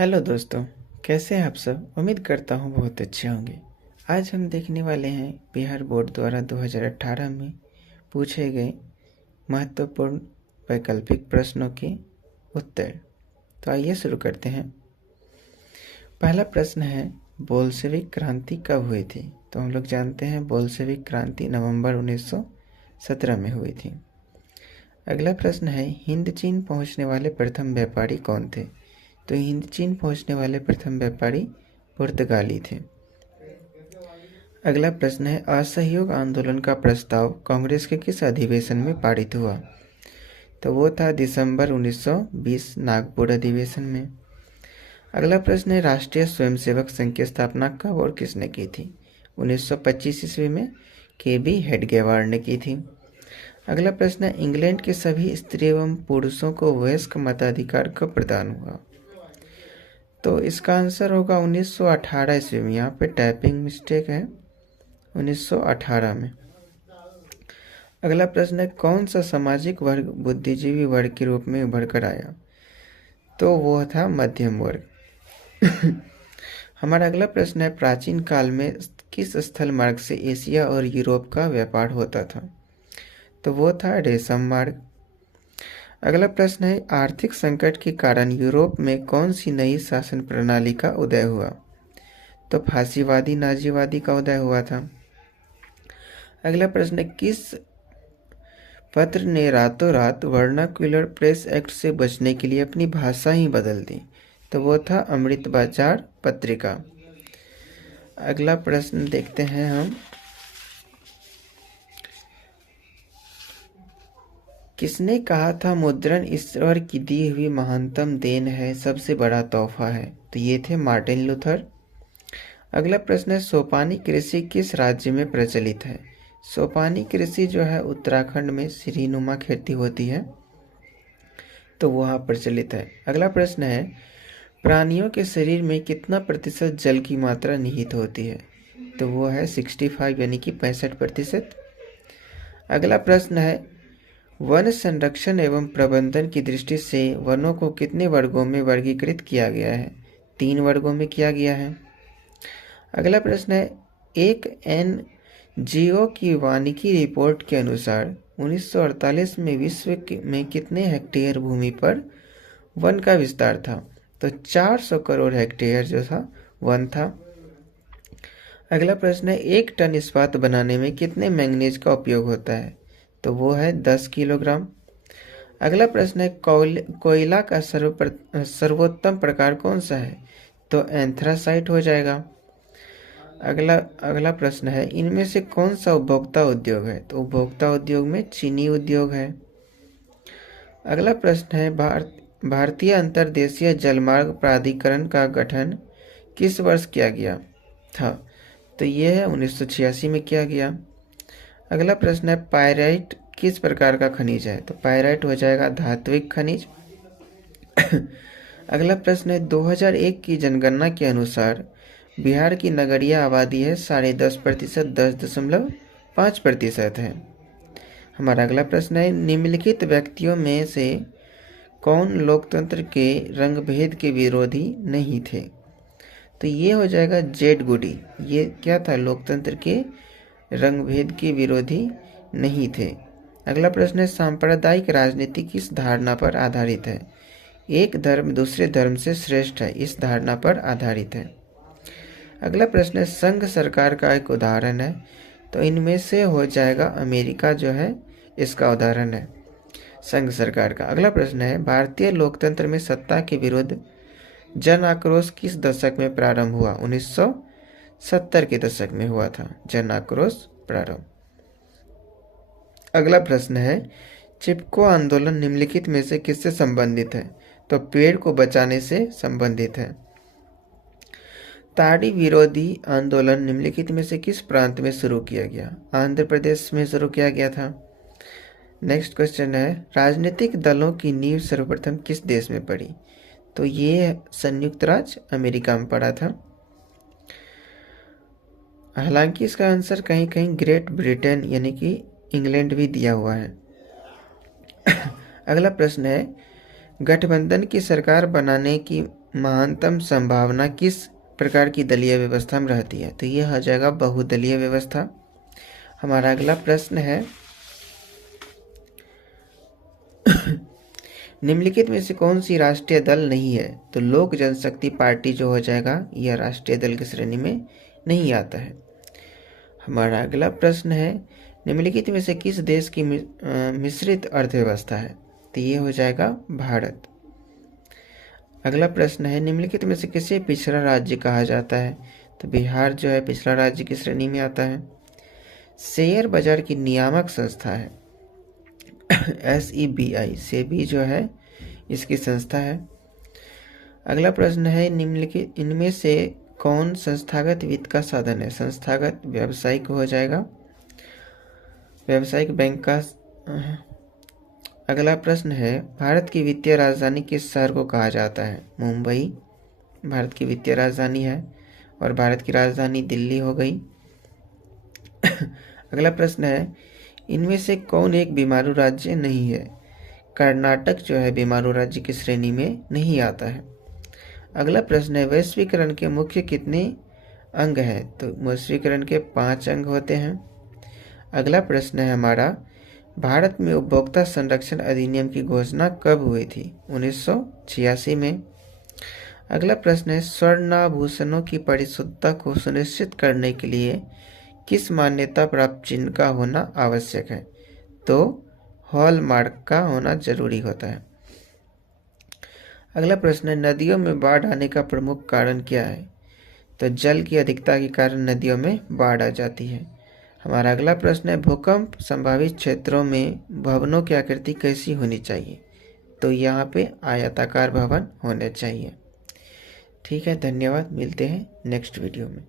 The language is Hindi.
हेलो दोस्तों, कैसे हैं आप सब। उम्मीद करता हूँ बहुत अच्छे होंगे। आज हम देखने वाले हैं बिहार बोर्ड द्वारा 2018 में पूछे गए महत्वपूर्ण वैकल्पिक प्रश्नों के उत्तर। तो आइए शुरू करते हैं। पहला प्रश्न है, बोल्शेविक क्रांति कब हुई थी। तो हम लोग जानते हैं बोल्शेविक क्रांति नवंबर 1917 में हुई थी। अगला प्रश्न है, हिंद चीन पहुंचने वाले प्रथम व्यापारी कौन थे। तो हिंद चीन पहुंचने वाले प्रथम व्यापारी पुर्तगाली थे। अगला प्रश्न है, असहयोग आंदोलन का प्रस्ताव कांग्रेस के किस अधिवेशन में पारित हुआ। तो वो था दिसंबर 1920 नागपुर अधिवेशन में। अगला प्रश्न है, राष्ट्रीय स्वयंसेवक संघ की स्थापना कब और किसने की थी। 1925 ईस्वी में KB हेडगेवार ने की थी। अगला प्रश्न है, इंग्लैंड के सभी स्त्री एवं पुरुषों को वयस्क मताधिकार कब प्रदान हुआ। तो इसका आंसर होगा 1918 ईस्वी में। यहाँ पे टाइपिंग मिस्टेक है, 1918 में। अगला प्रश्न है, कौन सा सामाजिक वर्ग बुद्धिजीवी वर्ग के रूप में उभर कर आया। तो वो था मध्यम वर्ग। हमारा अगला प्रश्न है, प्राचीन काल में किस स्थल मार्ग से एशिया और यूरोप का व्यापार होता था। तो वो था रेशम मार्ग। अगला प्रश्न है, आर्थिक संकट के कारण यूरोप में कौन सी नई शासन प्रणाली का उदय हुआ। तो फांसीवादी नाजीवादी का उदय हुआ था। अगला प्रश्न है, किस पत्र ने रातों रात वर्नाक्युलर प्रेस एक्ट से बचने के लिए अपनी भाषा ही बदल दी। तो वो था अमृत बाजार पत्रिका। अगला प्रश्न देखते हैं हम, किसने कहा था मुद्रण ईश्वर की दी हुई महानतम देन है, सबसे बड़ा तोहफा है। तो ये थे मार्टिन लूथर। अगला प्रश्न है, सोपानी कृषि किस राज्य में प्रचलित है। सोपानी कृषि जो है उत्तराखंड में सीढ़ीनुमा खेती होती है, तो वहाँ प्रचलित है। अगला प्रश्न है, प्राणियों के शरीर में कितना प्रतिशत जल की मात्रा निहित होती है। तो वो है 65 यानी कि 65%। अगला प्रश्न है, वन संरक्षण एवं प्रबंधन की दृष्टि से वनों को कितने वर्गों में वर्गीकृत किया गया है। 3 वर्गों में किया गया है। अगला प्रश्न है, एक NGO की वानिकी रिपोर्ट के अनुसार 1948 में विश्व में कितने हेक्टेयर भूमि पर वन का विस्तार था। तो 400 करोड़ हेक्टेयर जो था वन था। अगला प्रश्न है, 1 टन इस्पात बनाने में कितने मैंगनीज का उपयोग होता है। तो वो है 10 किलोग्राम। अगला प्रश्न है, कोयला का सर्वोत्तम प्रकार कौन सा है। तो एंथ्रासाइट हो जाएगा। अगला प्रश्न है, इनमें से कौन सा उपभोक्ता उद्योग है। तो उपभोक्ता उद्योग में चीनी उद्योग है। अगला प्रश्न है, भारतीय अंतर्देशीय जलमार्ग प्राधिकरण का गठन किस वर्ष किया गया था। तो ये है 1986 में किया गया। अगला प्रश्न है, पायराइट किस प्रकार का खनिज है। तो पायराइट हो जाएगा धात्विक खनिज। अगला प्रश्न है, 2001 की जनगणना के अनुसार बिहार की नगरीय आबादी है 10.5%, 10.5% है। हमारा अगला प्रश्न है, निम्नलिखित व्यक्तियों में से कौन लोकतंत्र के रंगभेद के विरोधी नहीं थे। तो ये हो जाएगा जेड गुडी। ये क्या था, लोकतंत्र के रंगभेद के विरोधी नहीं थे। अगला प्रश्न है, सांप्रदायिक राजनीति किस धारणा पर आधारित है। एक धर्म दूसरे धर्म से श्रेष्ठ है, इस धारणा पर आधारित है। अगला प्रश्न है, संघ सरकार का एक उदाहरण है। तो इनमें से हो जाएगा अमेरिका जो है, इसका उदाहरण है संघ सरकार का। अगला प्रश्न है, भारतीय लोकतंत्र में सत्ता के विरुद्ध जन आक्रोश किस दशक में प्रारंभ हुआ। 1970 के दशक में हुआ था जन आक्रोश प्रारंभ। अगला प्रश्न है, चिपको आंदोलन निम्नलिखित में से किससे संबंधित है। तो पेड़ को बचाने से संबंधित है। ताड़ी विरोधी आंदोलन निम्नलिखित में से किस प्रांत में शुरू किया गया। आंध्र प्रदेश में शुरू किया गया था। नेक्स्ट क्वेश्चन है, राजनीतिक दलों की नींव सर्वप्रथम किस देश में पड़ी। तो ये संयुक्त राज्य अमेरिका में पड़ा था। हालांकि इसका आंसर कहीं कहीं ग्रेट ब्रिटेन यानी कि इंग्लैंड भी दिया हुआ है। अगला प्रश्न है, गठबंधन की सरकार बनाने की महानतम संभावना किस प्रकार की दलीय व्यवस्था में रहती है? तो ये हो जाएगा बहुदलीय व्यवस्था। हमारा अगला प्रश्न है निम्नलिखित में से कौन सी राष्ट्रीय दल नहीं है? तो लोक जनशक्ति पार्टी जो हो जाएगा यह राष्ट्रीय दल की श्रेणी में नहीं आता है। हमारा अगला प्रश्न है निम्नलिखित में से किस देश की मिश्रित अर्थव्यवस्था है? तो ये हो जाएगा भारत। अगला प्रश्न है निम्नलिखित में से किसे पिछड़ा राज्य कहा जाता है? तो बिहार जो है पिछड़ा राज्य की श्रेणी में आता है। शेयर बाजार की नियामक संस्था है SEBI, सेबी जो है इसकी संस्था है। अगला प्रश्न है निम्नलिखित इनमें से कौन संस्थागत वित्त का साधन है? संस्थागत व्यावसायिक हो जाएगा, व्यावसायिक बैंक का। अगला प्रश्न है भारत की वित्तीय राजधानी किस शहर को कहा जाता है? मुंबई भारत की वित्तीय राजधानी है और भारत की राजधानी दिल्ली हो गई। अगला प्रश्न है इनमें से कौन एक बीमारू राज्य नहीं है? कर्नाटक जो है बीमारू राज्य की श्रेणी में नहीं आता है। अगला प्रश्न है वैश्वीकरण के मुख्य कितने अंग हैं? तो वैश्वीकरण के 5 अंग होते हैं। अगला प्रश्न है हमारा भारत में उपभोक्ता संरक्षण अधिनियम की घोषणा कब हुई थी? 1986 में। अगला प्रश्न है स्वर्णाभूषणों की परिशुद्धता को सुनिश्चित करने के लिए किस मान्यता प्राप्त चिन्ह का होना आवश्यक है? तो हॉलमार्क का होना जरूरी होता है। अगला प्रश्न है नदियों में बाढ़ आने का प्रमुख कारण क्या है? तो जल की अधिकता के कारण नदियों में बाढ़ आ जाती है। हमारा अगला प्रश्न है भूकंप संभावित क्षेत्रों में भवनों की आकृति कैसी होनी चाहिए? तो यहाँ पे आयताकार भवन होने चाहिए। ठीक है, धन्यवाद। मिलते हैं नेक्स्ट वीडियो में।